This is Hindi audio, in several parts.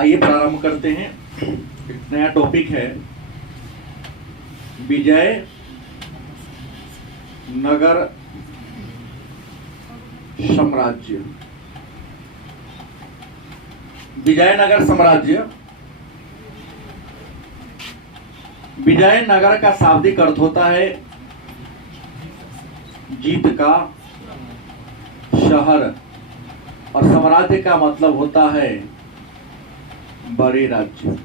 आइए प्रारंभ करते हैं। एक नया टॉपिक है विजय नगर साम्राज्य। विजयनगर साम्राज्य। विजयनगर का शाब्दिक अर्थ होता है जीत का शहर और साम्राज्य का मतलब होता है बड़े राज्य।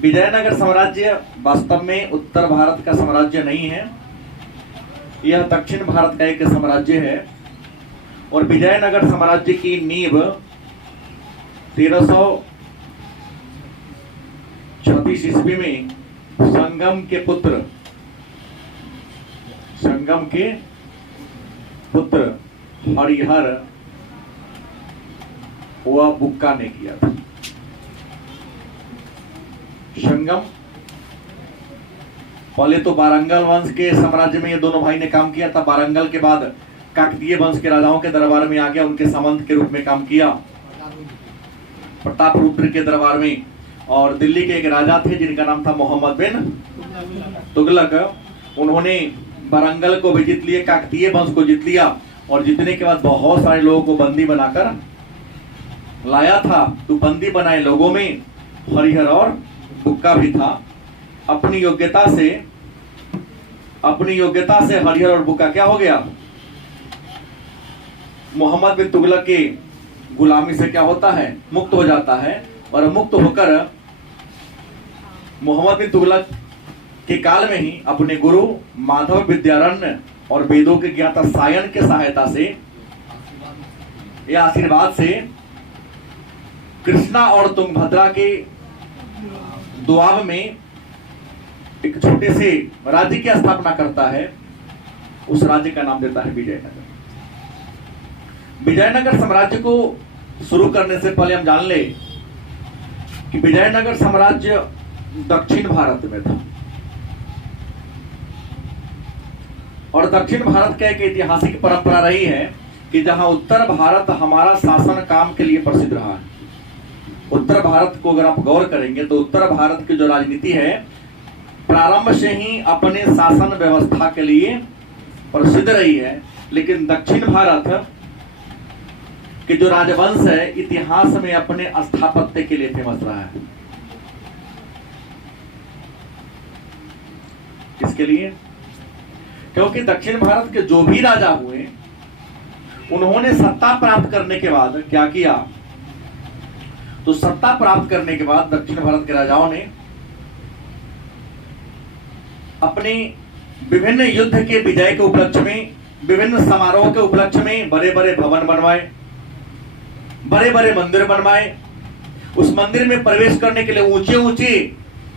विजयनगर साम्राज्य वास्तव में उत्तर भारत का साम्राज्य नहीं है, यह दक्षिण भारत का एक साम्राज्य है। और विजयनगर साम्राज्य की नींव 1336 ईस्वी में संगम के पुत्र हरिहर व बुक्का ने किया था। संगम पहले तो बारंगल वंश के साम्राज्य में ये दोनों भाई ने काम किया था। बारंगल के बाद काकतीय वंश के राजाओं के दरबार में आ गया, उनके सामंत के रूप में काम किया प्रतापरुद्र के दरबार में। और दिल्ली के एक राजा थे जिनका नाम था मोहम्मद बिन तुगलक। उन्होंने बारंगल को भी जीत लिया, काकतीय वंश को जीत लिया और जीतने के बाद बहुत सारे लोगों को बंदी बनाकर लाया था। तो बंदी बनाए लोगों में हरिहर और बुक्का भी था। अपनी योग्यता से हरिहर और बुक्का क्या हो गया, मोहम्मद बिन तुगलक के गुलामी से क्या होता है, मुक्त हो जाता है। और मुक्त होकर मोहम्मद बिन तुगलक के काल में ही अपने गुरु माधव विद्यारण्य और वेदों के ज्ञाता सायन के सहायता से या आशीर्वाद से कृष्णा और तुंगभद्रा के दोआब में एक छोटे से राज्य की स्थापना करता है। उस राज्य का नाम देता है विजयनगर। विजयनगर साम्राज्य को शुरू करने से पहले हम जान ले कि विजयनगर साम्राज्य दक्षिण भारत में था और दक्षिण भारत का एक ऐतिहासिक परंपरा रही है कि जहां उत्तर भारत हमारा शासन काम के लिए प्रसिद्ध रहा है। उत्तर भारत को अगर आप गौर करेंगे तो उत्तर भारत की जो राजनीति है प्रारंभ से ही अपने शासन व्यवस्था के लिए प्रसिद्ध रही है, लेकिन दक्षिण भारत के जो राजवंश है इतिहास में अपने स्थापत्य के लिए फेमस रहा है। किसके लिए? क्योंकि दक्षिण भारत के जो भी राजा हुए उन्होंने सत्ता प्राप्त करने के बाद क्या किया, तो सत्ता प्राप्त करने के बाद दक्षिण भारत के राजाओं ने अपने विभिन्न युद्ध के विजय के उपलक्ष्य में, विभिन्न समारोह के उपलक्ष्य में बड़े बड़े भवन बनवाए, बड़े बड़े मंदिर बनवाए। उस मंदिर में प्रवेश करने के लिए ऊंचे ऊंचे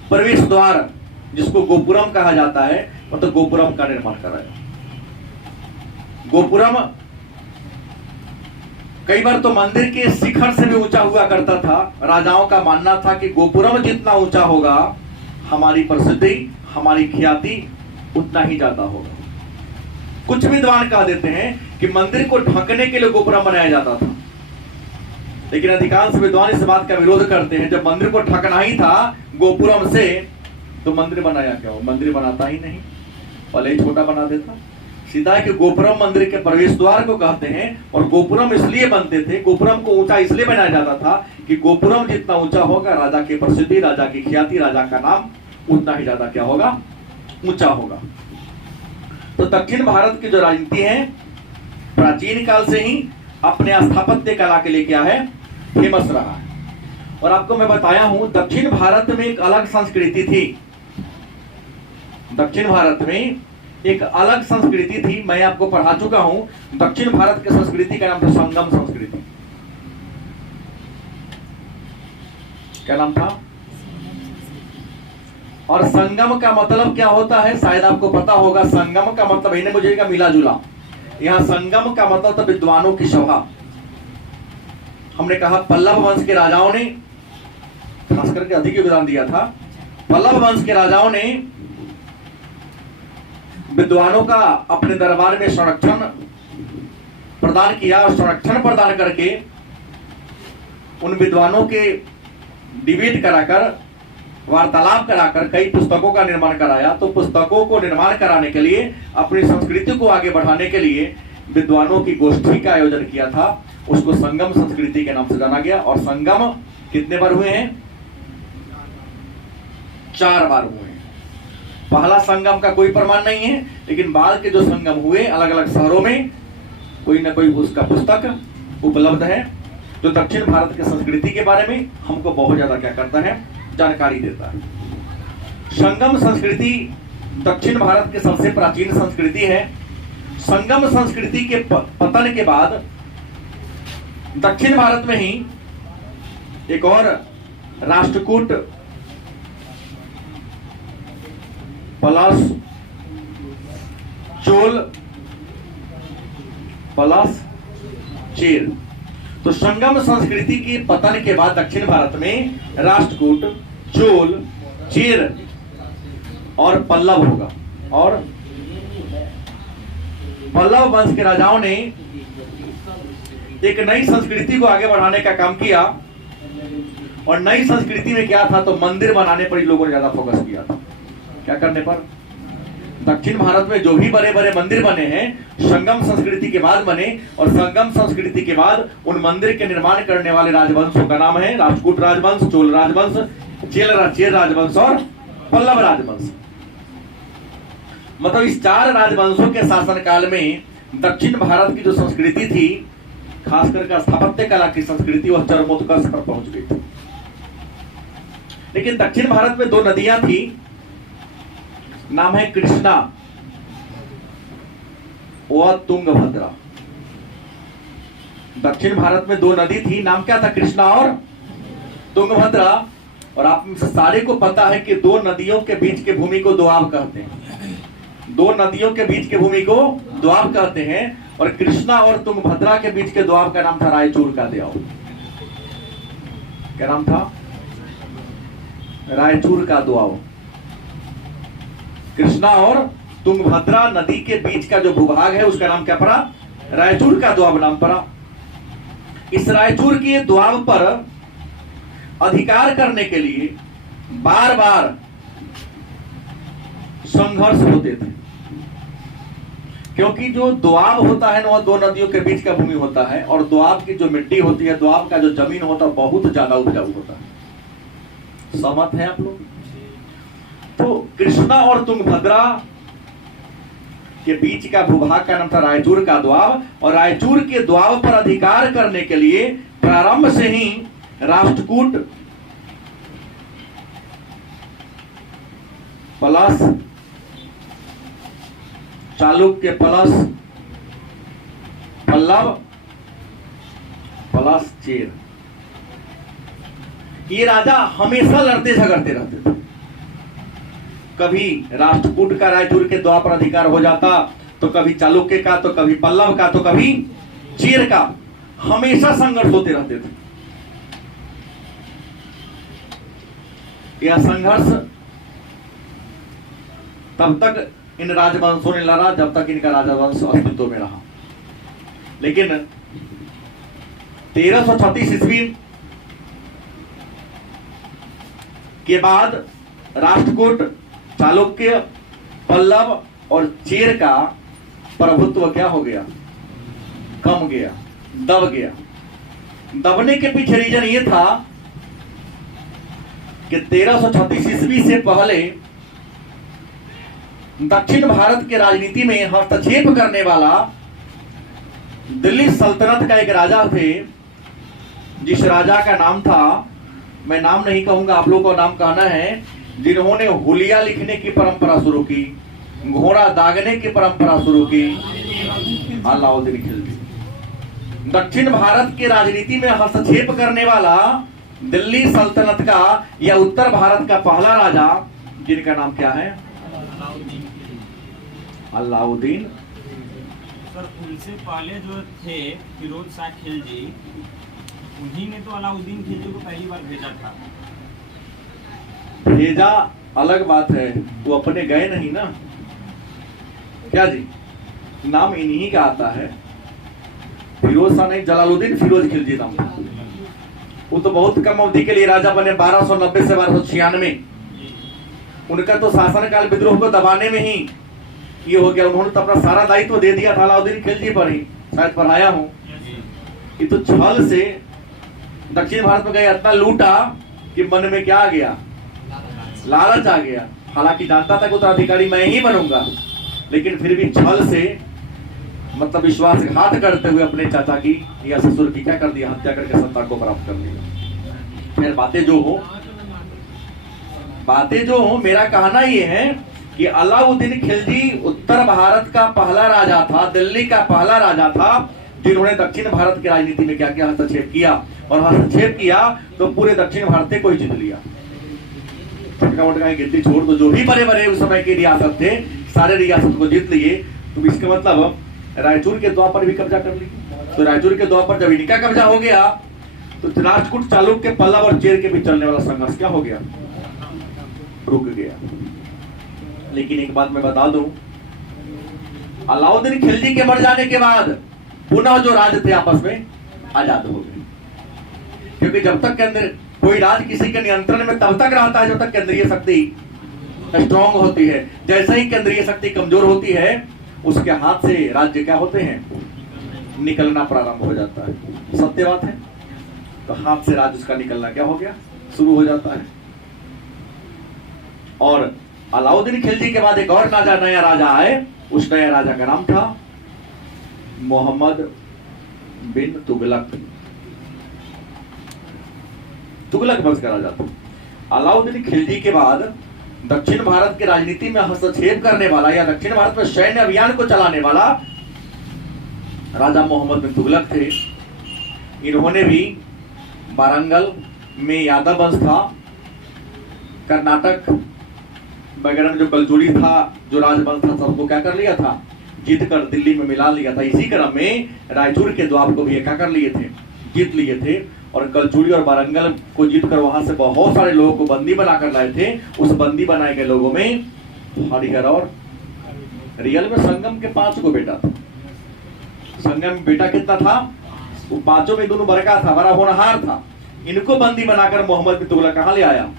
प्रवेश द्वार जिसको गोपुरम कहा जाता है, मतलब गोपुरम का निर्माण कराया। गोपुरम कई बार तो मंदिर के शिखर से भी ऊंचा हुआ करता था। राजाओं का मानना था कि गोपुरम जितना ऊंचा होगा हमारी प्रसिद्धि, हमारी ख्याति उतना ही ज्यादा होगा। कुछ विद्वान कह देते हैं कि मंदिर को ढकने के लिए गोपुरम बनाया जाता था, लेकिन अधिकांश विद्वान इस बात का विरोध करते हैं। जब मंदिर को ढकना ही था गोपुरम से तो मंदिर बनाया क्या हो, मंदिर बनाता ही नहीं, पहले ही छोटा बना देता। सीधा है कि गोपुरम मंदिर के प्रवेश द्वार को कहते हैं और गोपुरम इसलिए बनते थे, गोपुरम को ऊंचा इसलिए बनाया जाता था कि गोपुरम जितना ऊंचा होगा राजा की प्रसिद्धि, राजा की ख्याति, राजा का नाम उतना ही ज्यादा क्या होगा, ऊंचा होगा। तो दक्षिण भारत की जो राजनीति है प्राचीन काल से ही अपने स्थापत्य कला के लिए क्या है, फेमस रहा है। और आपको मैं बताया हूं दक्षिण भारत में एक अलग संस्कृति थी। दक्षिण भारत में एक अलग संस्कृति थी, मैं आपको पढ़ा चुका हूं। दक्षिण भारत की संस्कृति का नाम था संगम संस्कृति। क्या नाम था? और संगम का मतलब क्या होता है शायद आपको पता होगा। संगम का मतलब इन्हें मुझे का मिला जुला। यहां संगम का मतलब था विद्वानों की सभा। हमने कहा पल्लव वंश के राजाओं ने खास करके अधिक योगदान दिया था। पल्लव वंश के राजाओं ने विद्वानों का अपने दरबार में संरक्षण प्रदान किया और संरक्षण प्रदान करके उन विद्वानों के डिबेट कराकर, वार्तालाप कराकर कई पुस्तकों का निर्माण कराया। तो पुस्तकों को निर्माण कराने के लिए, अपनी संस्कृति को आगे बढ़ाने के लिए विद्वानों की गोष्ठी का आयोजन किया था। उसको संगम संस्कृति के नाम से जाना गया। और संगम कितने बार हुए हैं? 4 बार हुए हैं। पहला संगम का कोई प्रमाण नहीं है, लेकिन बाद के जो संगम हुए अलग अलग शहरों में, कोई ना कोई उसका पुस्तक उपलब्ध है, जो दक्षिण भारत की संस्कृति के बारे में हमको बहुत ज्यादा क्या करता है, जानकारी देता है। संगम संस्कृति दक्षिण भारत की सबसे प्राचीन संस्कृति है। संगम संस्कृति के पतन के बाद दक्षिण भारत में ही एक और राष्ट्रकूट प्लस चोल प्लस चेर। तो संगम संस्कृति के पतन के बाद दक्षिण भारत में राष्ट्रकूट, चोल, चेर और पल्लव होगा। और पल्लव वंश के राजाओं ने एक नई संस्कृति को आगे बढ़ाने का काम किया। और नई संस्कृति में क्या था, तो मंदिर बनाने पर इन लोगों ने ज्यादा फोकस किया था। क्या करने पर? दक्षिण भारत में जो भी बड़े बड़े मंदिर बने हैं संगम संस्कृति के बाद बने। और संगम संस्कृति के बाद उन मंदिर के निर्माण करने वाले राजवंशों का नाम है राष्ट्रकूट राजवंश, चोल राजवंश, चेर राजवंश और पल्लव राजवंश। मतलब इस 4 राजवंशों के शासनकाल में दक्षिण भारत की जो संस्कृति थी, खास करके स्थापत्य कला की संस्कृति, वह चरमोत्कर्ष पर पहुंच गई थी। लेकिन दक्षिण भारत में 2 नदियां थी, नाम है कृष्णा व तुंगभद्रा। दक्षिण भारत में 2 नदी थी, नाम क्या था? कृष्णा और तुंगभद्रा। और आप सारे को पता है कि 2 नदियों के बीच के भूमि को दोआब कहते हैं। 2 नदियों के बीच के भूमि को दोआब कहते हैं। और कृष्णा और तुंगभद्रा के बीच के दोआब का नाम था रायचूर का दोआब। क्या नाम था? रायचूर का दोआब। कृष्णा और तुंगभद्रा नदी के बीच का जो भूभाग है उसका नाम क्या पड़ा? रायचूर का दोआब नाम पड़ा। इस रायचूर के दोआब पर अधिकार करने के लिए बार बार संघर्ष होते थे, क्योंकि जो दोआब होता है ना, वह 2 नदियों के बीच का भूमि होता है। और दोआब की जो मिट्टी होती है, दोआब का जो जमीन होता है, बहुत ज्यादा उपजाऊ होता है। सहमत है आप लोग? तो कृष्णा और तुंगभद्रा के बीच का भूभाग का नाम था रायचूर का दोआब। और रायचूर के दोआब पर अधिकार करने के लिए प्रारंभ से ही Rashtrakuta plus Chalukya plus Pallava plus Chera, ये राजा हमेशा लड़ते झगड़ते रहते थे। कभी राष्ट्रकूट का रायचूर के द्वार पर अधिकार हो जाता, तो कभी चालुक्य का, तो कभी पल्लव का, तो कभी चेर का। हमेशा संघर्ष होते रहते थे। यह संघर्ष तब तक इन राजवंशों ने लड़ा जब तक इनका राजवंश अस्तित्व में रहा। लेकिन 1336 ईस्वी के बाद राष्ट्रकूट, चालुक्य, पल्लव और चेर का प्रभुत्व क्या हो गया? कम गया, दब गया। दबने के पीछे रीजन ये था कि 1336 ईस्वी से पहले दक्षिण भारत के राजनीति में हस्तक्षेप करने वाला दिल्ली सल्तनत का एक राजा थे, जिस राजा का नाम था, मैं नाम नहीं कहूंगा, आप लोगों को नाम कहना है, जिन्होंने हुलिया लिखने की परंपरा शुरू की, घोड़ा दागने की परंपरा शुरू की, अलाउद्दीन खिलजी। दक्षिण भारत की राजनीति में हस्तक्षेप करने वाला दिल्ली सल्तनत का या उत्तर भारत का पहला राजा, जिनका नाम क्या है? अलाउद्दीन। सर, उनसे पहले जो थे फिरोज शाह खिलजी, उन्हीं ने तो अलाउद्दीन खिलजी को पहली बार भेजा था। भेजा अलग बात है, वो अपने गए नहीं ना। क्या जी, नाम इन्हीं का आता है। फिरोज शाह नहीं, जलालुद्दीन फिरोज खिलजी नाम था। वो तो बहुत कम अवधि के लिए राजा बने 1290 से 1296। उनका तो शासनकाल विद्रोह को दबाने में ही ये हो गया। उन्होंने तो अपना सारा दायित्व दे दिया था अलाउद्दीन खिलजी पर ही, शायद पढ़ाया हूं। ये तो छल से दक्षिण भारत में गए, इतना लूटा कि मन में क्या आ गया, लालच आ गया। हालांकि जानता था कि उत्तराधिकारी मैं ही बनूंगा, लेकिन फिर भी छल से मतलब विश्वासघात करते हुए अपने चाचा की या ससुर की क्या कर दिया, हत्या करके सत्ता को प्राप्त कर लिया। फिर बातें जो हो मेरा कहना ये है कि अलाउद्दीन खिलजी उत्तर भारत का पहला राजा था, दिल्ली का पहला राजा था जिन्होंने दक्षिण भारत की राजनीति में क्या क्या हस्तक्षेप किया। और हस्तक्षेप किया तो पूरे दक्षिण भारत को ही जीत लिया। छोटा मोटा गिनती छोड़ दो, जो भी बड़े बड़े उस समय के रियासत थे सारे रियासत को जीत लिए। तो इसका मतलब रायचूर के द्वार पर भी कब्जा कर लिया। तो रायचूर के द्वार पर जब इनका कब्जा हो गया तो राजपूत, चालुक्य, पल्लव और चेर के बीच चलने वाला संघर्ष क्या हो गया, रुक गया। लेकिन एक बात मैं बता दूं, अलाउद्दीन खिलजी के मर जाने के बाद पुनः जो राज थे आपस में आजाद हो गए। क्योंकि जब तक के अंदर कोई राज किसी के नियंत्रण में तब तक रहता है जब तक केंद्रीय शक्ति स्ट्रॉन्ग होती है। जैसे ही केंद्रीय शक्ति कमजोर होती है उसके हाथ से राज्य क्या होते हैं, निकलना प्रारंभ हो जाता है। सत्य बात है। तो हाथ से राज्य उसका निकलना क्या हो गया, शुरू हो जाता है। और अलाउद्दीन खिलजी के बाद एक और नया राजा आए। उस नया राजा का नाम था मोहम्मद बिन तुगलक। तुगलक वंश का राजा था। अलाउद्दीन खिलजी के बाद दक्षिण भारत की राजनीति में हस्तक्षेप करने वाला या दक्षिण भारत में सैन्य अभियान को चलाने वाला राजा मोहम्मद बिन तुगलक थे। इन्होंने भी वारंगल में यादव वंश था, कर्नाटक वगैरह में जो कलचुरी था, जो राजवंश था, सबको क्या कर लिया था, जीत कर दिल्ली में मिला लिया था। इसी क्रम में रायचूर के द्वार को भी क्या कर लिए थे, जीत लिए थे। और कलचुरी और वारंगल को जीत कर वहां से बहुत सारे लोगों को बंदी बनाकर लाए थे। उस बंदी बनाए गए लोगों में हरिहर और रियल में संगम के 5 को बेटा था। संगम में बेटा कितना था, वो 5 में दोनों बड़का था, बड़ा होनहार था। इनको बंदी बनाकर मोहम्मद बिन तुगलक कहां ले आया,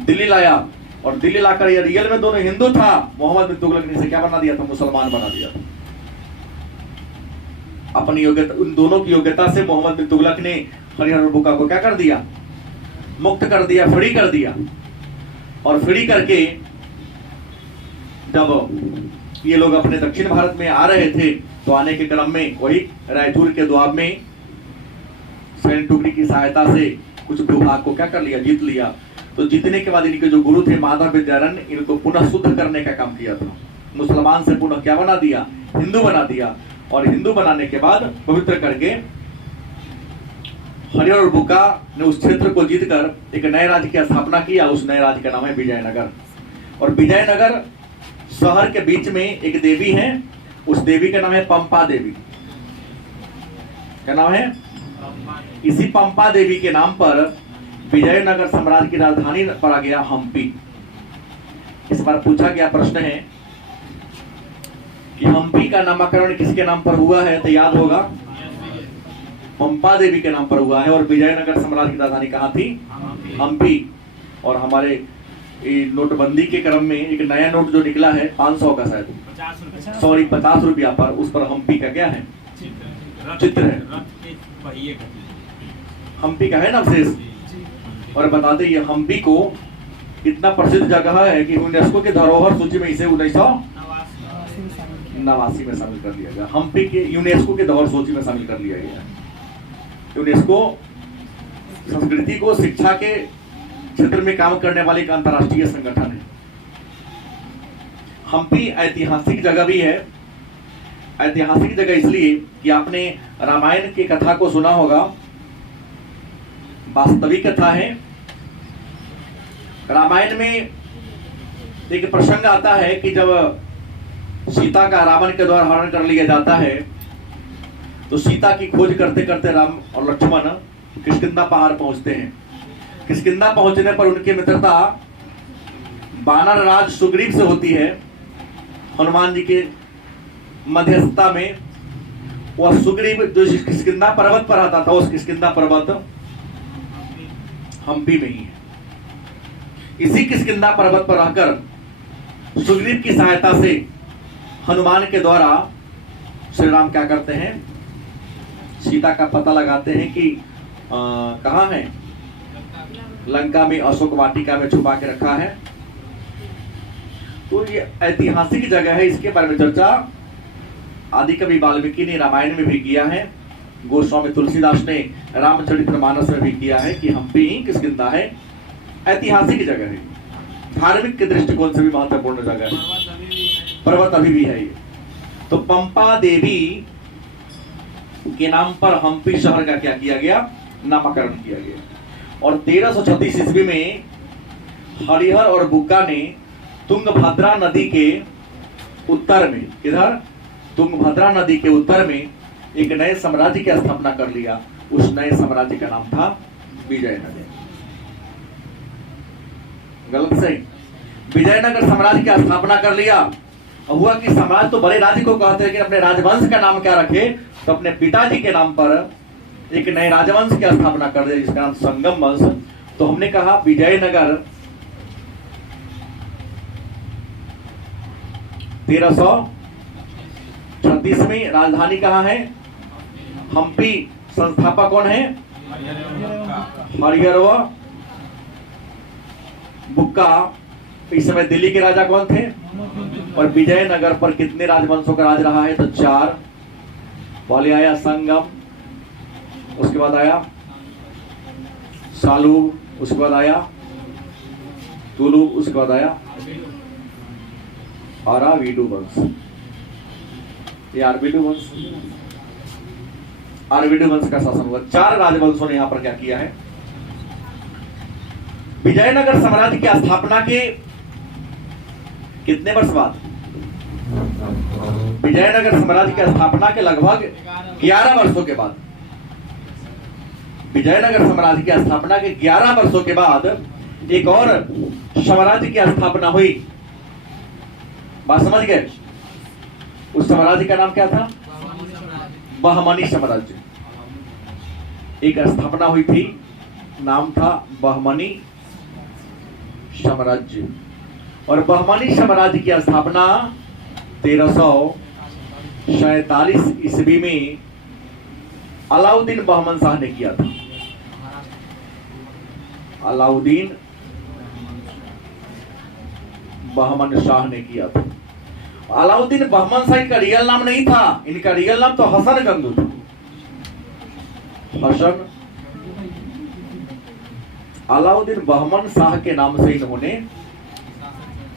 दिल्ली लाया। और दिल्ली लाकर ये रियल में दोनों हिंदू था, मोहम्मद बिन तुगलक ने इसे क्या बना दिया था, मुसलमान बना दिया था। अपनी योग्यता, उन दोनों की योग्यता से मोहम्मद बिन तुगलक ने हरिहर और बुक्का को क्या कर दिया, मुक्त कर दिया, फ्री कर दिया। और फ्री करके जब ये लोग अपने दक्षिण भारत में आ रहे थे तो आने के क्रम में वही रायचूर के द्वार में सैन्य टुकड़ी की सहायता से कुछ भूभाग को क्या कर लिया, जीत लिया। तो जीतने के बाद इनके जो गुरु थे माधव विद्यारण्य, इनको पुनः शुद्ध करने का काम किया था। मुसलमान से पुनः क्या बना दिया, हिंदू बना दिया। और हिंदू बनाने के बाद पवित्र करके हरिहर और बुक्का ने उस क्षेत्र को जीतकर एक नए राज्य की स्थापना किया। उस नए राज्य का नाम है विजयनगर। और विजयनगर शहर के बीच में एक देवी है, उस देवी का नाम है पंपा देवी। क्या नाम है, इसी पंपा देवी के नाम पर विजयनगर साम्राज्य की राजधानी पड़ा गया हम्पी। इस बार पूछा गया प्रश्न है कि हम्पी का नामकरण किसके नाम पर हुआ है, तो याद होगा पंपा देवी के नाम पर हुआ है। और विजयनगर साम्राज्य की राजधानी कहाँ थी, हम्पी। और हमारे नोटबंदी के क्रम में एक नया नोट जो निकला है 500 का, शायद 50 रुपया पर, उस पर हम्पी का क्या है, चित्र है, हम्पी का है ना शेष। और बताते ये हम्पी को इतना प्रसिद्ध जगह है कि यूनेस्को के धरोहर सूची में इसे 1989 में शामिल कर लिया गया। हम्पी के यूनेस्को के धरोहर सूची में शामिल कर लिया गया। यूनेस्को संस्कृति को शिक्षा के क्षेत्र में काम करने वाले एक अंतर्राष्ट्रीय संगठन है। हम्पी ऐतिहासिक जगह भी है। ऐतिहासिक जगह इसलिए कि आपने रामायण की कथा को सुना होगा, वास्तविक कथा है। रामायण में एक प्रसंग आता है कि जब सीता का रावण के द्वारा हरण कर लिया जाता है तो सीता की खोज करते करते राम और लक्ष्मण किष्किंधा पहाड़ पहुंचते हैं। किष्किंधा पहुंचने पर उनकी मित्रता वानर राज सुग्रीव से होती है। हनुमान जी के मध्यस्थता में वह सुग्रीव जो किष्किंधा पर्वत पर आता था, उस किष्किंधा पर्वत हम्पी में ही है। इसी किष्किंधा पर्वत पर रहकर सुग्रीव की सहायता से हनुमान के द्वारा श्री राम क्या करते हैं, सीता का पता लगाते हैं कि कहाँ है, लंका में अशोक वाटिका में छुपा के रखा है। तो ये ऐतिहासिक जगह है, इसके बारे में चर्चा आदि कवि वाल्मीकि ने रामायण में भी किया है, गोस्वामी तुलसीदास ने रामचरितमानस में भी किया है कि हम्पी किष्किंधा है, ऐतिहासिक जगह है, धार्मिक के दृष्टिकोण से भी महत्वपूर्ण जगह है, पर्वत अभी भी है ये। तो पंपा देवी के नाम पर हम्पी शहर का क्या किया गया, नामकरण किया गया। और 1336 ईस्वी में हरिहर और बुक्का ने तुंगभद्रा नदी के उत्तर में, किधर, तुंगभद्रा नदी के उत्तर में एक नए साम्राज्य की स्थापना कर लिया। उस नए साम्राज्य का नाम था विजयनगर। गलत सही, विजयनगर साम्राज्य की स्थापना कर लिया। हुआ कि साम्राज्य तो बड़े राज्य को कहते हैं, लेकिन अपने राजवंश का नाम क्या रखे, तो अपने पिताजी के नाम पर एक नए राजवंश की स्थापना कर दिया जिसका नाम संगम वंश। तो हमने कहा विजयनगर 1336 में राजधानी कहाँ है, हम्पी। संस्थापक कौन है, हरिहर व बुक्का। इस समय दिल्ली के राजा कौन थे, और विजयनगर पर कितने राजवंशों का राज रहा है, तो 4। पहले आया संगम, उसके बाद आया सालू, उसके बाद आया तुलु, उसके बाद आया आरावीडु वंश। ये आरवीडु वंश, आरवीडु वंश का शासन हुआ। 4 राजवंशों ने यहां पर क्या किया है। विजयनगर साम्राज्य की स्थापना के कितने वर्ष बाद, विजयनगर साम्राज्य की स्थापना के लगभग 11 वर्षों के बाद, विजयनगर साम्राज्य की स्थापना के 11 वर्षों के बाद एक और साम्राज्य की स्थापना हुई। बात समझ गए। उस साम्राज्य का नाम क्या था, बहमनी साम्राज्य। एक स्थापना हुई थी, नाम था बहमनी साम्राज्य। और बहमनी साम्राज्य की स्थापना 1347 ईस्वी में अलाउद्दीन बहमन शाह ने किया था। अलाउद्दीन बहमन शाह ने किया था। अलाउद्दीन बहमन शाह का रियल नाम नहीं था, इनका रियल नाम तो हसन गंगू था। हसन, अलाउद्दीन बहमन शाह के नाम से इन्होंने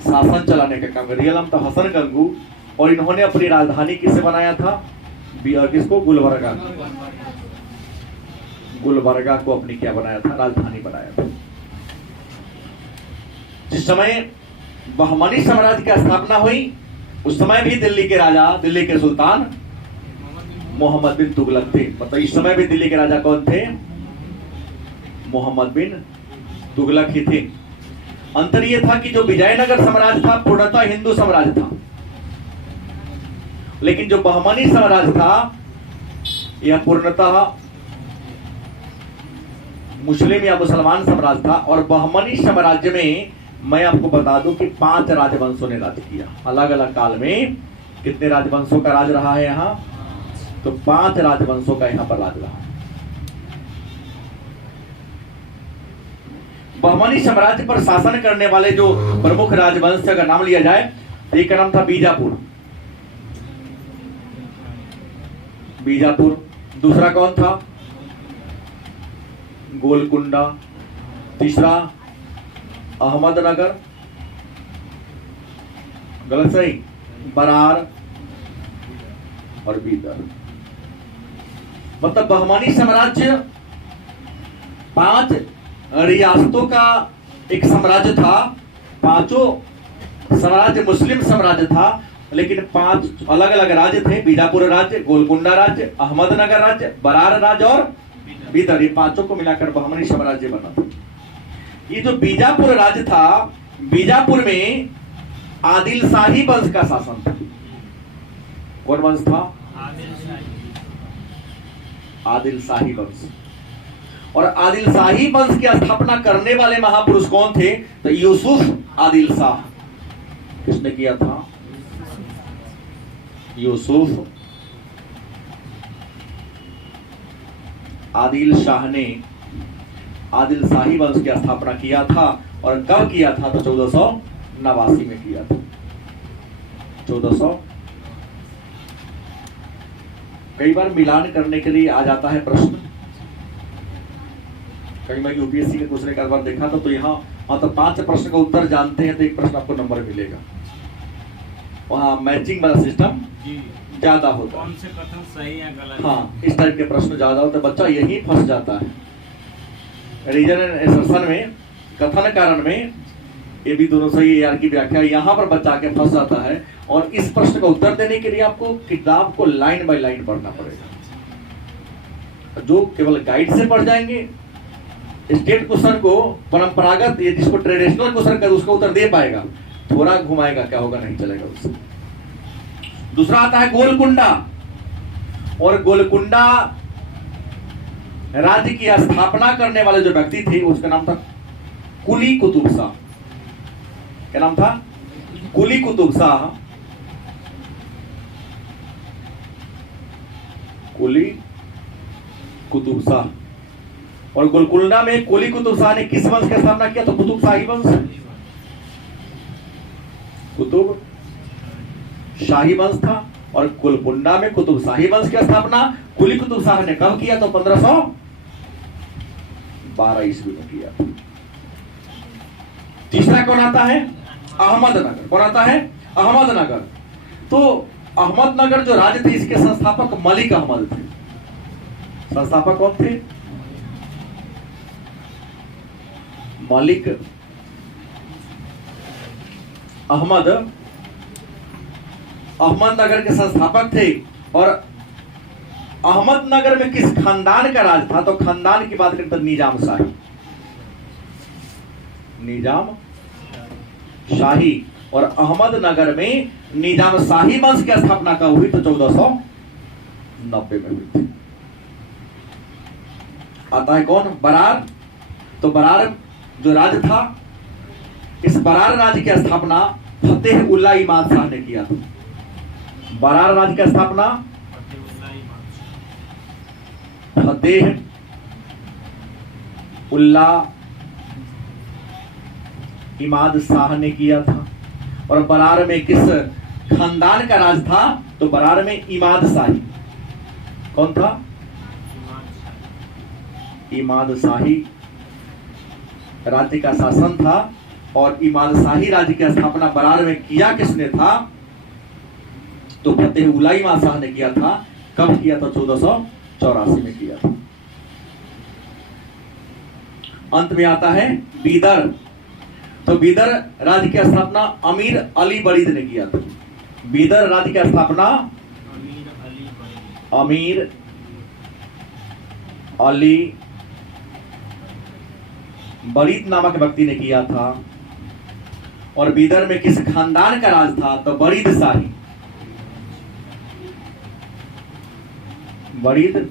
शासन चलाने का काम। रियल नाम था हसन गंगू, और इन्होंने अपनी राजधानी किसे बनाया था, किसको, गुलबर्गा। गुलबर्गा को अपनी क्या बनाया था, राजधानी बनाया था। जिस समय बहमनी साम्राज्य की स्थापना हुई उस समय भी दिल्ली के राजा, दिल्ली के सुल्तान मोहम्मद बिन तुगलक थे। मतलब इस समय भी दिल्ली के राजा कौन थे, मोहम्मद बिन तुगलक ही थे। अंतर यह था कि जो विजयनगर साम्राज्य था पूर्णतः हिंदू साम्राज्य था, लेकिन जो बहमनी साम्राज्य था यह पूर्णतः मुस्लिम या मुसलमान साम्राज्य था। और बहमनी साम्राज्य में मैं आपको बता दूं कि 5 राजवंशों ने राज किया। अलग अलग काल में कितने राजवंशों का राज रहा है यहाँ, तो 5 राजवंशों का यहाँ पर राज रहा है। बहमनी साम्राज्य पर शासन करने वाले जो प्रमुख राजवंश का नाम लिया जाए तो एक का नाम था बीजापुर। बीजापुर। दूसरा कौन था, गोलकुंडा। तीसरा अहमदनगर, गलत सही, बरार और बीदर। मतलब बहमनी साम्राज्य 5 रियासतों का एक साम्राज्य था। 5 साम्राज्य मुस्लिम साम्राज्य था, लेकिन 5 अलग अलग राज्य थे। बीजापुर राज्य, गोलकुंडा राज्य, अहमदनगर राज्य, बरार राज्य और बीदर। ये 5 को मिलाकर बहमनी साम्राज्य बना था। ये जो बीजापुर राज्य था, बीजापुर में आदिल शाही वंश का शासन था। कौन वंश था, आदिल शाही वंश। और आदिल शाही वंश की स्थापना करने वाले महापुरुष कौन थे? तो यूसुफ आदिल शाह। किसने किया था? यूसुफ आदिल शाह ने आदिल शाही वंश की स्थापना किया था। और कब किया था? तो 1489 में किया था। 1400। कई बार मिलान करने के लिए आ जाता है प्रश्न। कई बार यूपीएससी के दूसरे बार देखा तो यहाँ तो 5 प्रश्न का उत्तर जानते हैं तो एक प्रश्न आपको नंबर मिलेगा। वहाँ मैचिंग वाला सिस्टम ज्यादा होता है। कौन से कथन सही या गलत? हाँ, इस टाइप के प्रश्न ज्यादा होते हैं, बच्चा यही फंस जाता है। रीजन एंड एसर्शन में, कथन कारण में ये भी दोनों सही यार की व्याख्या, यहाँ पर बच्चा के फंस जाता है। और इस प्रश्न का उत्तर देने के लिए आपको किताब को लाइन बाय लाइन पढ़ना पड़ेगा। जो केवल गाइड से पढ़ जाएंगे, स्टेट क्वेश्चन को, परंपरागत ये जिसको ट्रेडिशनल क्वेश्चन का उसका उत्तर दे पाएगा, थोड़ा घुमाएगा क्या होगा, नहीं चलेगा उससे। दूसरा आता है गोलकुंडा। और गोलकुंडा राज्य की स्थापना करने वाले जो व्यक्ति थे उसका नाम था कुली कुतुब शाह। क्या नाम था? कुली कुतुब शाह। कुली कुतुब शाह। और गोलकुंडा में कुली कुतुब शाह ने किस वंश की स्थापना किया? तो कुतुब शाही वंश, कुतुब शाही वंश था। और गोलकुंडा में कुतुब शाही वंश की स्थापना कुली कुतुब शाह ने कब किया? तो 1512 ईस्वी में किया। तीसरा कौन आता है? अहमदनगर। कौन आता है? अहमदनगर। तो अहमदनगर जो राज्य थे, इसके संस्थापक मलिक अहमद थे। संस्थापक कौन थे? मलिक अहमद अहमदनगर के संस्थापक थे। और अहमदनगर में किस खानदान का राज था? तो खानदान की बात करते निजाम शाही। निजाम शाही। और अहमदनगर में निजाम शाही वंश की स्थापना कब हुई? तो 1490 में हुई थी। आता है कौन? बरार। तो बरार जो राज्य था, इस बरार राज्य की स्थापना फतेह उल्ला इमाद शाह ने किया था। बरार राज्य की स्थापना फतेह उल्ला इमाद शाह ने किया था। और बरार में किस खानदान का राज था? तो बरार में इमाद शाही। कौन था? इमाद शाही राज्य का शासन था। और इमाद शाही राज्य की स्थापना बरार में किया किसने था? तो फतेह उल्ला इमाद शाह ने किया था। कब किया था? 1484 में किया था। अंत में आता है बीदर। तो बीदर राज्य की स्थापना अमीर अली बरीद ने किया था। बीदर राज्य की स्थापना अमीर अली बरीद नामक व्यक्ति ने किया था। और बीदर में किस खानदान का राज था? तो बरीद शाही। बरीद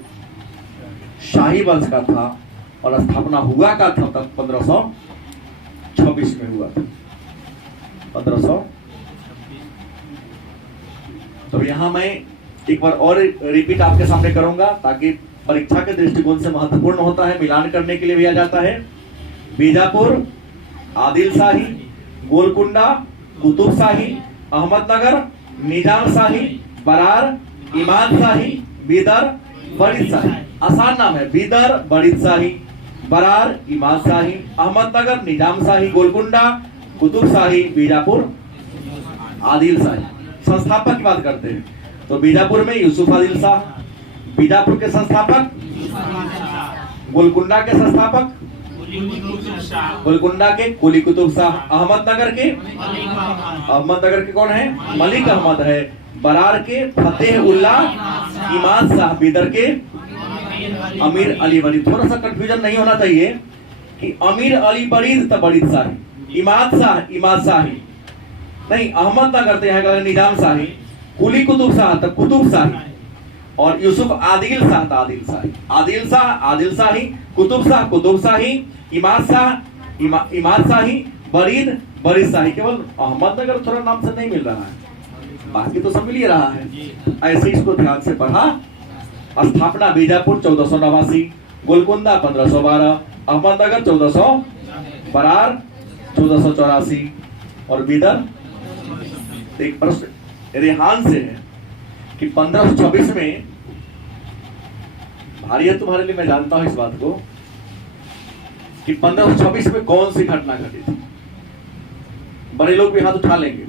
शाही वंश का था। और स्थापना हुआ का था तब 1526 में हुआ था। 1500। तो यहां मैं एक बार और रिपीट आपके सामने करूंगा ताकि परीक्षा के दृष्टिकोण से महत्वपूर्ण होता है, मिलान करने के लिए भी आ जाता है। बीजापुर आदिल शाही, गोलकुंडा कुतुब शाही, अहमदनगर निजाम शाही, बरार इमाद शाही, बीदर बरीद शाही। आसान नाम है। बीदर बरीद शाही, बरार इमाद शाही, अहमदनगर निजाम शाही, गोलकुंडा कुतुब शाही, बीजापुर आदिल शाही। संस्थापक की बात करते हैं तो बीजापुर में यूसुफ आदिल शाह, बीजापुर के संस्थापक, गोलकुंडा के संस्थापक गोलकुंडा के कुली कुतुब शाह, अहमदनगर के कौन है? मलिक अहमद है, बरार के फतेह उल्ला इमाद शाह, बीदर के अमीर अली बरीद। थोड़ा सा कंफ्यूजन नहीं होना चाहिए कि अमीर अली बरीद तब बरीद शाही, इमाद शाही नहीं, अहमदनगर तो यहाँ निजाम शाही, कुली कुतुब शाह तब कुतुब शाही। और यूसुफ आदिल शाह था, आदिल शाही, कुतुब शाही, इमाद शाही, बरीद शाही। केवल अहमदनगर थोड़ा नाम से नहीं मिल रहा है, बाकी तो सब मिल ही रहा है। ऐसे इसको ध्यान से पढ़ा। स्थापना बीजापुर 1489, गोलकुंडा 1512, अहमदनगर 1400, बरार 1484 और बीदर। एक प्रश्न रेहान से है कि 1526 में, भारी है तुम्हारे लिए, मैं जानता हूं इस बात को, कि 1526 में कौन सी घटना घटी थी? बड़े लोग भी हाथ उठा लेंगे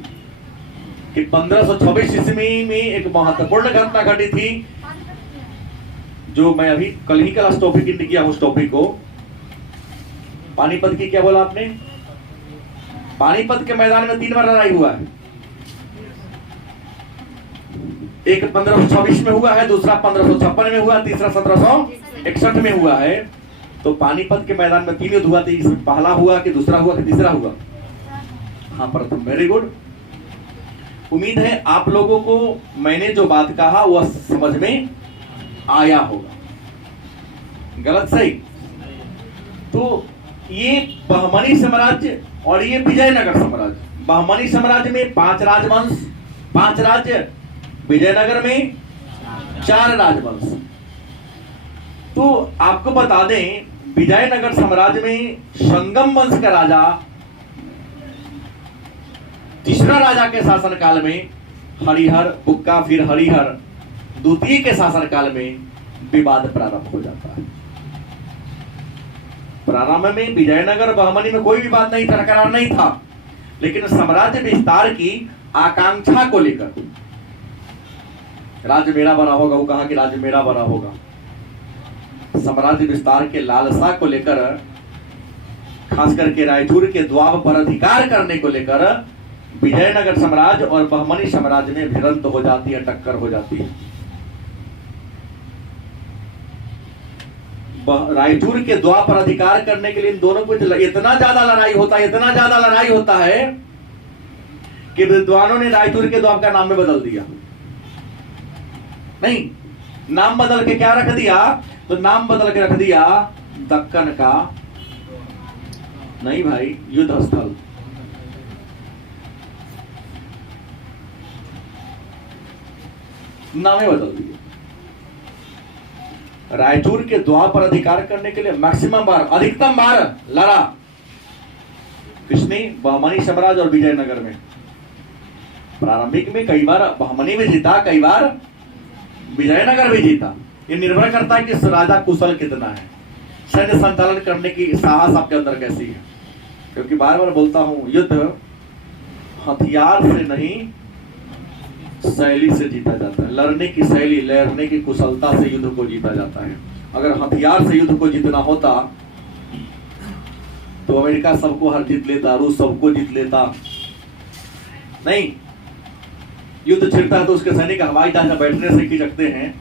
कि 1526 ईस्वी में एक महत्वपूर्ण घटना घटी थी, जो मैं अभी कल ही क्लास टॉपिक इंड किया उस टॉपिक को। पानीपत की क्या बोला आपने? पानीपत के मैदान में 3 बार लड़ाई हुआ है। एक 1526 में हुआ है, दूसरा 1556 में हुआ, तीसरा 1761 में हुआ है। तो पानीपत के मैदान में 3 युद्ध हुआ था। इसमें पहला हुआ कि दूसरा हुआ कि तीसरा हुआ? हाँ, प्रथम। Very good. उम्मीद है आप लोगों को मैंने जो बात कहा वह समझ में आया होगा। गलत सही? तो ये बहमनी साम्राज्य और ये विजयनगर साम्राज्य। बहमनी साम्राज्य में 5 राजवंश, 5 राज्य, विजयनगर में 4 राजवंश। तो आपको बता दें, विजयनगर साम्राज्य में संगम वंश का राजा, तीसरा राजा के शासनकाल में हरिहर, बुक्का, फिर हरिहर द्वितीय के शासनकाल में विवाद प्रारंभ हो जाता है। प्रारंभ में विजयनगर बहमनी में कोई विवाद नहीं था, करार नहीं था, लेकिन साम्राज्य विस्तार की आकांक्षा को लेकर, राज्य मेरा बड़ा होगा, वो कहा कि राज्य मेरा बड़ा होगा, साम्राज्य विस्तार के लालसा को लेकर, खास करके रायचूर के द्वाब पर अधिकार करने को लेकर विजयनगर साम्राज्य और बहमनी साम्राज्य में भिड़ंत हो जाती है, टक्कर हो जाती है। रायचूर के द्वाब पर अधिकार करने के लिए इन दोनों को इतना ज्यादा लड़ाई होता है कि विद्वानों ने रायचूर के द्वाब का नाम में बदल दिया। नहीं, नाम बदल के क्या रख दिया? तो नाम बदल के रख दिया दक्कन का, नहीं भाई, युद्ध स्थल। नामे बदल दिए। रायचूर के द्वार पर अधिकार करने के लिए मैक्सिमम बार, अधिकतम बार लड़ा किसने? बहमनी साम्राज्य और विजयनगर में। प्रारंभिक में कई बार बहमनी में जीता, कई बार विजयनगर में जीता। ये निर्भर करता है कि राजा कुशल कितना है, सैन्य संचालन करने की साहस आपके अंदर कैसी है। क्योंकि बार बार बोलता हूं, युद्ध हथियार से नहीं, शैली से जीता जाता है। लड़ने की शैली, लड़ने की कुशलता से युद्ध को जीता जाता है। अगर हथियार से युद्ध को जीतना होता तो अमेरिका सबको हर जीत लेता, रूस सबको जीत लेता। नहीं, युद्ध छिड़ता है तो उसके सैनिक हवाई जहाज में बैठने से खिचकते हैं।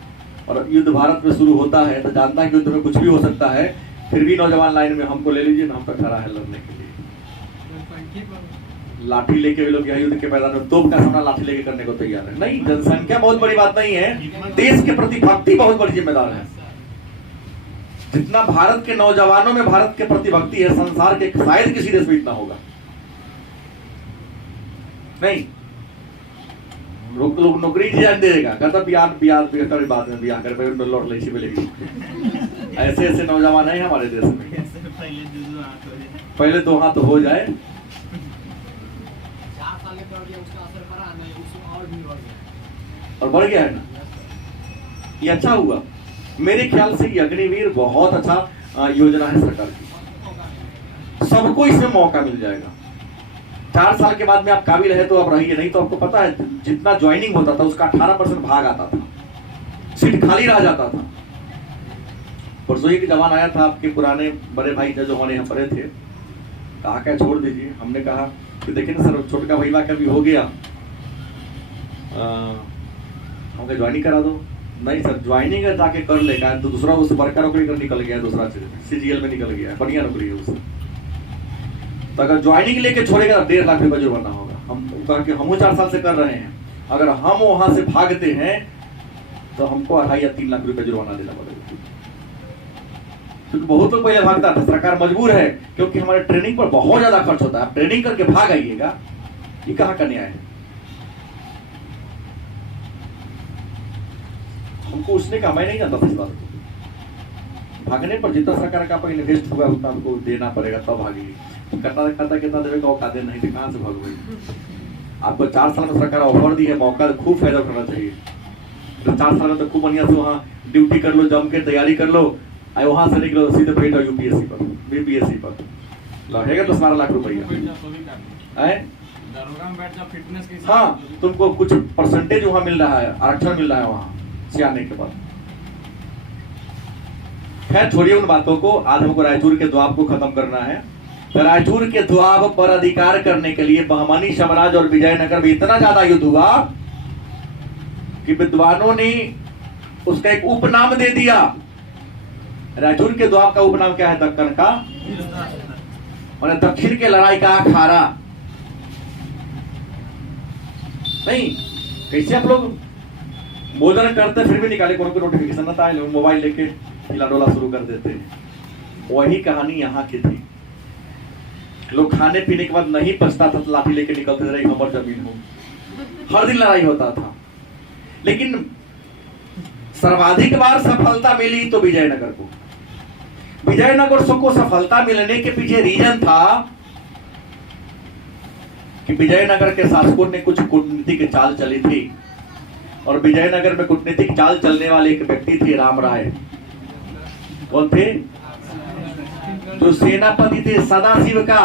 और युद्ध भारत में शुरू होता है तो जानता है कि युद्ध में कुछ भी हो सकता है, फिर भी नौजवान लाइन में हमको ले लीजिए ना, हम पे खड़ा है लड़ने के लिए। लाठी लेके वे लोग यहाँ युद्ध के मैदान में तोप का सामना लाठी लेके करने को तैयार है। नहीं, जनसंख्या बहुत बड़ी बात नहीं है, देश के प्रति भक्ति बहुत बड़ी जिम्मेदार है। जितना भारत के नौजवानों में भारत के प्रति भक्ति है, संसार के शायद किसी देश में इतना होगा नहीं। लोग नौकरी जान देगा, कहता बियाह बाद में बियाह कर लौट ले मिलेगी। ऐसे ऐसे नौजवान है हमारे देश में। पहले 2 हाथ हो जाए। और बढ़ गया है ना, ये अच्छा हुआ। मेरे ख्याल से ये अग्निवीर बहुत अच्छा योजना है सरकार की। सबको इसमें मौका मिल जाएगा। 4 साल के बाद में आप काबिल है तो आप रहिए, नहीं तो आपको पता है जितना ज्वाइनिंग होता था उसका 18% भाग आता था, सीट खाली रह जाता था। परसों ही जवान आया था, आपके पुराने बड़े भाई जो हमारे यहाँ पढ़े थे, कहा क्या छोड़ दीजिए। हमने कहा कि देखिए ना सर, छोटका भैया का भी हो गया, हमको ज्वाइनिंग करा दो। नहीं सर, ज्वाइनिंग जाके कर लेगा तो दूसरा उससे बड़का नौकरी कर निकल गया है, दूसरा CGL में निकल गया है, बढ़िया नौकरी है उससे। तो अगर ज्वाइनिंग लेके छोड़ेगा 1.5 लाख रुपया जुर्माना होगा। हम कहा कि हम 4 साल से कर रहे हैं, अगर हम वहां से भागते हैं तो हमको 2.5 या 3 लाख रुपए जुर्माना देना पड़ेगा। क्योंकि बहुत लोग पहले भागता था, सरकार मजबूर है क्योंकि हमारे ट्रेनिंग पर बहुत ज्यादा खर्च होता है, ट्रेनिंग करके भाग आइएगा, ये कहाँ का न्याय है? हमको उसने कहा, मैं नहीं जानता था इस बात को। भागने पर जितना सरकार का इन्वेस्ट हुआ उतना हमको देना पड़ेगा, तब भागेगी। करता कितना देगा औकात नहीं थे, कहाँ से भागोगे? आपको 4 साल में सरकार ऑफर दी है, मौका खूब फायदा उठाना चाहिए। तो 4 साल में तो खूब बढ़िया से वहाँ ड्यूटी कर लो, जम के तैयारी कर लो, और वहां से निकलो सीधे बैठ जाओ यूपीएससी पर, बीपीएससी पर, लगेगा 10-12 लाख रुपया। हाँ, तुमको कुछ परसेंटेज वहां मिल रहा है, आरक्षण मिल रहा है वहां से आने के बाद। खैर छोड़िए उन बातों को, आज हमको रायचूर के द्वाब को खत्म करना है। तो रायचूर के द्वाब पर अधिकार करने के लिए बहमनी साम्राज्य और विजयनगर में इतना ज्यादा युद्ध हुआ कि विद्वानों ने उसका एक उपनाम दे दिया। रायचूर के द्वाब का उपनाम क्या है? दक्कन का, और दक्षिण के लड़ाई का अखाड़ा। नहीं, कैसे आप लोग भोजन करते फिर भी निकाले कोनो नोटिफिकेशन आता है, मोबाइल लेके हिला डोला शुरू कर देते हैं। वही कहानी यहाँ की थी। लोग खाने पीने के बाद नहीं पछता था तो लाठी लेके निकलते थे, हमर जमीन हो। हर दिन लड़ाई होता था, लेकिन सर्वाधिक बार सफलता मिली तो विजयनगर को। विजयनगर को सफलता मिलने के पीछे रीजन था कि विजयनगर के शासकों ने कुछ कूटनीतिक चाल चली थी, और विजयनगर में कूटनीतिक चाल चलने वाले एक व्यक्ति थे, राम राय। कौन थे? जो सेनापति थे सदाशिव का,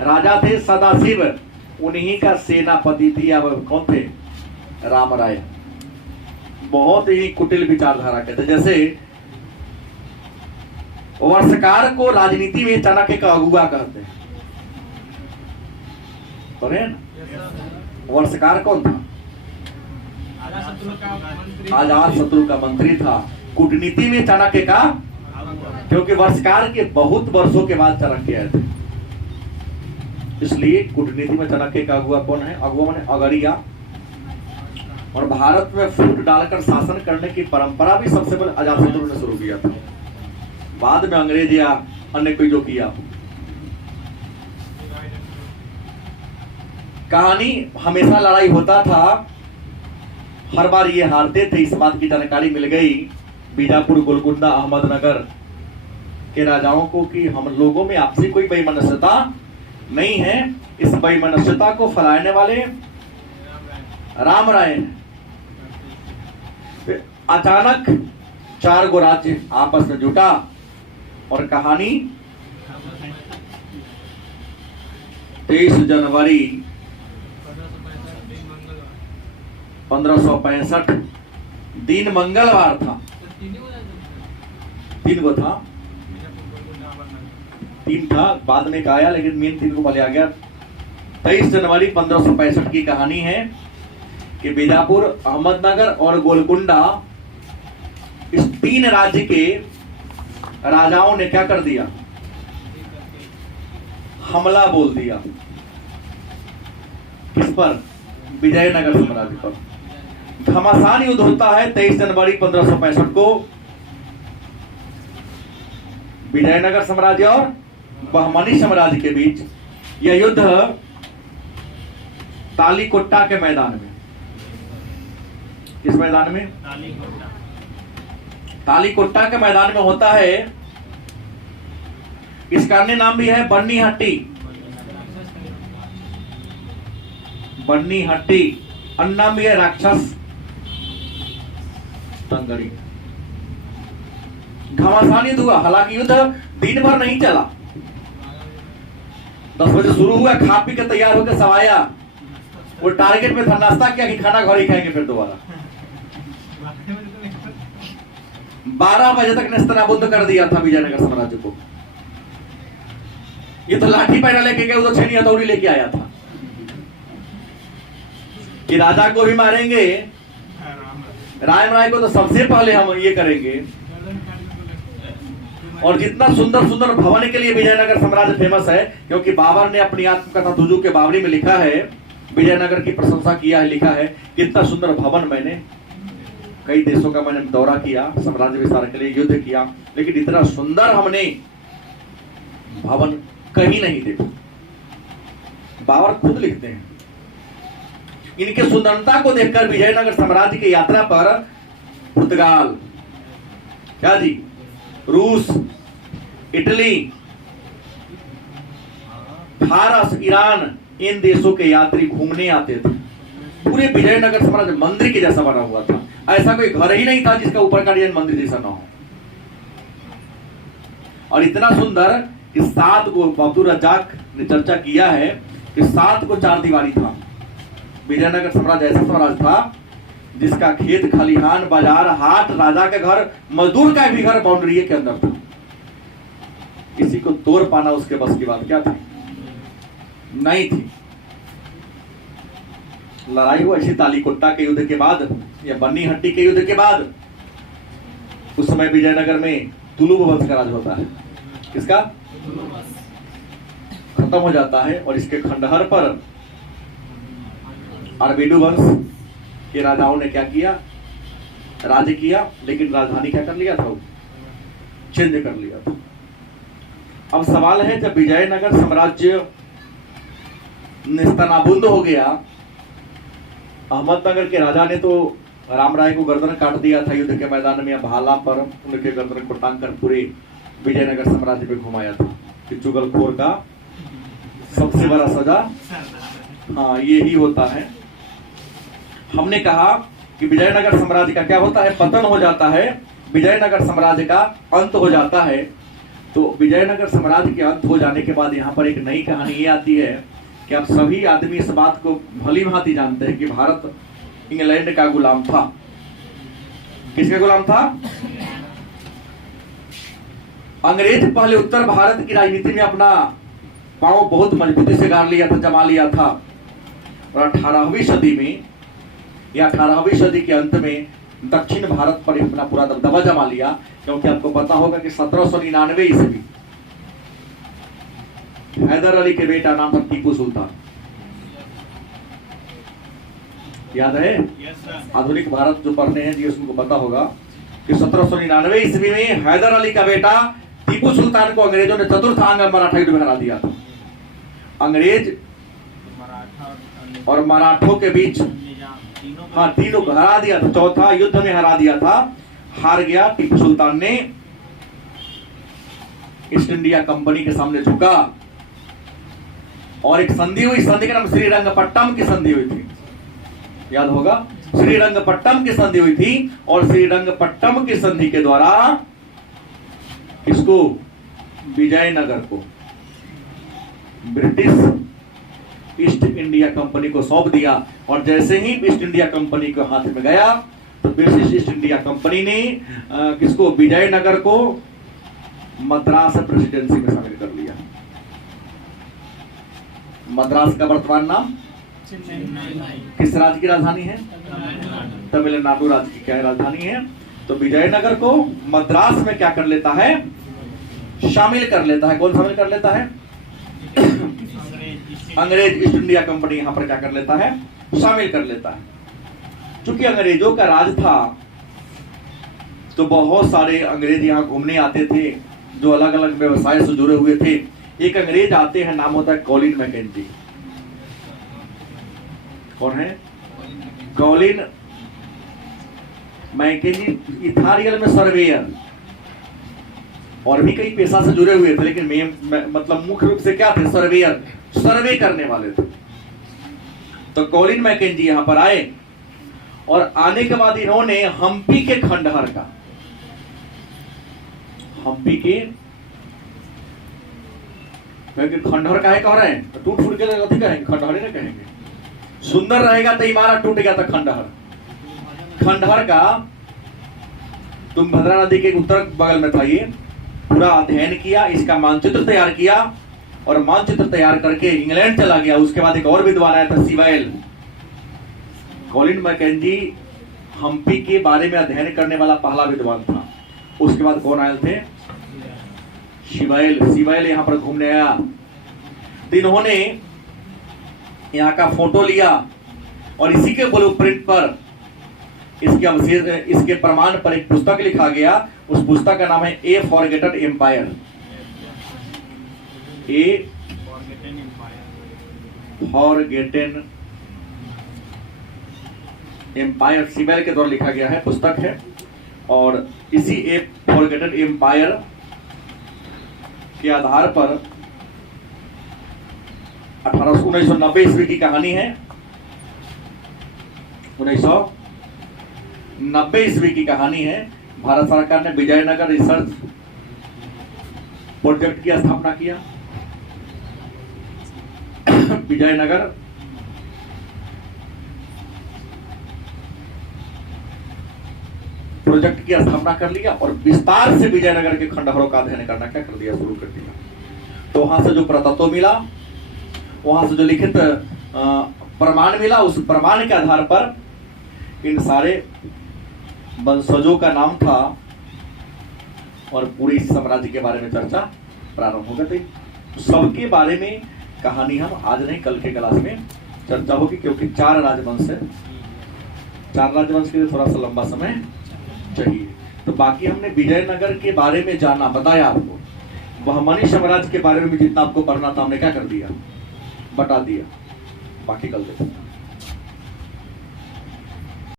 राजा थे सदाशिव, उन्हीं का सेनापति थी। अब कौन थे? राम राय। बहुत ही कुटिल विचारधारा के थे। जैसे वर्षकार को राजनीति में चाणक्य का अगुआ कहते हैं, वर्षकार कौन था? आजाद शत्रु का मंत्री था। कूटनीति में चाणक्य का, क्योंकि वर्षकार के बहुत वर्षों के बाद चाणक्य आए थे, इसलिए कूटनीति में चाणक्य का अगुआ कौन है? अगुआ माने अगरिया। और भारत में फूट डालकर शासन करने की परंपरा भी सबसे पहले अजातशत्रु ने शुरू किया था, बाद में अंग्रेज या अन्य कोई जो किया। कहानी हमेशा लड़ाई होता था, हर बार ये हारते थे। इस बात की जानकारी मिल गई बीजापुर, गोलकुंडा, अहमदनगर के राजाओं को कि हम लोगों में आपसी कोई बेमनस्यता नहीं है। इस बेमनस्यता को फैलाने वाले राम राय हैं। अचानक 4 गो राज्य आपस में जुटा और कहानी 23 जनवरी 1565 दिन मंगलवार था। 3 गो था, 3 था, बाद में एक आया, लेकिन मेन 3 को पहले आ गया। 23 जनवरी 1565 की कहानी है कि बीजापुर, अहमदनगर और गोलकुंडा, इस 3 राज्य के राजाओं ने क्या कर दिया? हमला बोल दिया। किस पर? विजयनगर साम्राज्य पर। घमासान युद्ध होता है 23 जनवरी 1565 को विजयनगर साम्राज्य और बहमनी साम्राज्य के बीच। यह युद्ध तालीकोट्टा के मैदान में। किस मैदान में? तालीकोट्टा के मैदान में होता है। इसका अन्य नाम भी है बन्नीहट्टी। बन्नीहट्टी अन्य नाम भी है राक्षस तंगड़ी। घमासान युद्ध हुआ। हालांकि युद्ध दिन भर नहीं चला, 10 बजे शुरू हुआ, खा पी के तैयार होकर सब आया। वो टारगेट में था, नाश्ता किया कि खाना घर ही खाएंगे फिर दोबारा। 12 बजे तक नेस्तनाबुद्ध कर दिया था विजयनगर साम्राज्य को। ये तो लाठी पैरा लेके गए, उधर छेनी हथौड़ी लेके आया था कि राजा को भी मारेंगे, राम राय को तो सबसे पहले हम ये करेंगे। और जितना सुंदर सुंदर भवन के लिए विजयनगर साम्राज्य फेमस है, क्योंकि बाबर ने अपनी आत्मकथा तुजू के बाबरी में लिखा है, विजयनगर की प्रशंसा किया है, लिखा है कितना सुंदर भवन मैंने कई देशों का मैंने दौरा किया, साम्राज्य विस्तार के लिए युद्ध किया, लेकिन इतना सुंदर हमने भवन कहीं नहीं देखा। बाबर खुद लिखते हैं, इनके सुंदरता को देखकर विजयनगर साम्राज्य की यात्रा पर पुर्तगाल, क्या जी, रूस, इटली, फारस, ईरान, इन देशों के यात्री घूमने आते थे। पूरे विजयनगर साम्राज्य मंदिर के जैसा बना हुआ था, ऐसा कोई घर ही नहीं था जिसका ऊपर का डिजाइन मंदिर जैसा ना हो। और इतना सुंदर कि 7 को अब्दुल रज्जाक ने चर्चा किया है कि 7 को 4 दीवारी था। विजयनगर साम्राज्य ऐसा साम्राज्य था जिसका खेत, खलिहान, बाजार, हाट, राजा का घर, मजदूर का भी घर बाउंड्री के अंदर था। किसी को तोड़ पाना उसके बस की बात क्या थी? नहीं थी। लड़ाई हुई ऐसी तालीकोट्टा के युद्ध के बाद या बन्नी हट्टी के युद्ध के बाद। उस समय विजयनगर में तुलुब वंश का राज होता है। किसका? खत्म हो जाता है और इसके खंडहर पर अरबेडू वंश के राजाओं ने क्या किया? राज्य किया, लेकिन राजधानी क्या कर लिया था? चेंज कर लिया था। अब सवाल है, जब विजयनगर साम्राज्य नेस्तनाबूद हो गया, अहमदनगर के राजा ने तो राम राय को गर्दन काट दिया था युद्ध के मैदान में, भाला पर उनके गर्दन को टांग कर पूरे विजयनगर साम्राज्य में घुमाया था कि चुगलखोर का सबसे बड़ा सजा हाँ ये ही होता है। हमने कहा कि विजयनगर साम्राज्य का क्या होता है? पतन हो जाता है, विजयनगर साम्राज्य का अंत हो जाता है। तो विजयनगर साम्राज्य के अंत हो जाने के बाद यहाँ पर एक नई कहानी ये आती है कि आप सभी आदमी इस बात को भली भांति जानते हैं कि भारत इंग्लैंड का गुलाम था। किसका गुलाम था? अंग्रेज पहले उत्तर भारत की राजनीति में अपना पांव बहुत मजबूती से गाड़ लिया था, जमा लिया था। और 18वीं सदी में या 18वीं सदी के अंत में दक्षिण भारत पर अपना पूरा दबदबा जमा लिया, क्योंकि आपको पता होगा कि 1799 ईस्वी हैदर अली के बेटा नाम था टीपू सुल्तान। याद है? आधुनिक भारत जो पढ़ने हैं जी उसको पता होगा कि 1799 ईस्वी में हैदर अली का बेटा टीपू सुल्तान को अंग्रेजों ने चतुर्थ आंग्ल मराठा युद्ध में हरा दिया था। अंग्रेज और मराठों के बीच तीनों को हरा दिया था, चौथा युद्ध में हरा दिया था, हार गया। टीपू सुल्तान ने ईस्ट इंडिया कंपनी के सामने झुका और एक संधि हुई, संधि का नाम श्रीरंगपट्टम की संधि हुई थी। याद होगा? श्रीरंगपट्टम की संधि हुई थी और श्रीरंगपट्टम की संधि के द्वारा इसको विजयनगर को ब्रिटिश ईस्ट इंडिया कंपनी को सौंप दिया। और जैसे ही ईस्ट इंडिया कंपनी के हाथ में गया तो ब्रिटिश ईस्ट इंडिया कंपनी ने किसको? विजयनगर को मद्रास प्रेसिडेंसी में शामिल कर लिया। मद्रास का वर्तमान नाम किस राज्य की राजधानी है? तमिलनाडु राज्य की क्या राजधानी है? तो विजयनगर को मद्रास में क्या कर लेता है? शामिल कर लेता है। कौन शामिल कर लेता है? अंग्रेज ईस्ट इंडिया कंपनी यहां पर क्या कर लेता है? शामिल कर लेता है। चूंकि अंग्रेजों का राज था तो बहुत सारे अंग्रेज यहां घूमने आते थे जो अलग अलग व्यवसाय से जुड़े हुए थे। एक अंग्रेज आते हैं, नाम होता है कॉलिन मैकेंजी। कौन है? कॉलिन मैकेंजी इथारियल में सर्वेयर और भी कई पेशा से जुड़े हुए थे, लेकिन मतलब मुख्य रूप से क्या थे? सर्वेयर, सर्वे करने वाले थे। तो कॉलिन मैकेंजी यहां पर आए और आने के बाद इन्होंने हम्पी के खंडहर का, हम्पी के खंडहर का है कह रहे हैं तो टूट फूट के कथी कहेंगे? खंडहर ही ना कहेंगे। सुंदर रहेगा तो इमारत, टूट गया तो खंडहर। खंडहर का तुंगभद्रा नदी के उत्तर बगल में था। ये पूरा अध्ययन किया, इसका मानचित्र तैयार किया और मानचित्र तैयार करके इंग्लैंड चला गया। उसके बाद एक और विद्वान आया था सिवाइल। कॉलिन मैकेंजी हम्पी के बारे में अध्ययन करने वाला पहला विद्वान था। उसके बाद कौन आए थे? सिवाइल यहां पर घूमने आया। तो इन्होंने यहां का फोटो लिया और इसी के ब्लूप्रिंट पर इसके अवशेष, इसके प्रमाण पर एक पुस्तक लिखा गया। उस पुस्तक का नाम है ए फॉरगेटेन एम्पायर। ए फॉरगेटन एम्पायर। फॉरगेटेन एम्पायर सिबेल के द्वारा लिखा गया है, पुस्तक है। और इसी ए फॉरगेटेन एम्पायर के आधार पर 1990 ईस्वी की कहानी है। 1990 ईस्वी की कहानी है। भारत सरकार ने विजयनगर रिसर्च प्रोजेक्ट की स्थापना किया। विजयनगर प्रोजेक्ट की स्थापना कर लिया और विस्तार से विजयनगर के खंडहरों का अध्ययन करना क्या कर दिया, शुरू कर दिया। तो वहां से जो पुरातत्व मिला, वहां से जो लिखित प्रमाण मिला, उस प्रमाण के आधार पर इन सारे वंशजों का नाम था और पूरे इस साम्राज्य के बारे में चर्चा प्रारंभ हो गई। सबके बारे में कहानी हम आज नहीं, कल के क्लास में चर्चा होगी, क्योंकि 4 राजवंश है। 4 राजवंश के लिए थोड़ा सा लंबा समय चाहिए। तो बाकी हमने विजयनगर के बारे में जाना, बताया आपको। बहमनी साम्राज्य के बारे में जितना आपको पढ़ना था हमने क्या कर दिया, बता दिया। बाकी कल देखते हैं।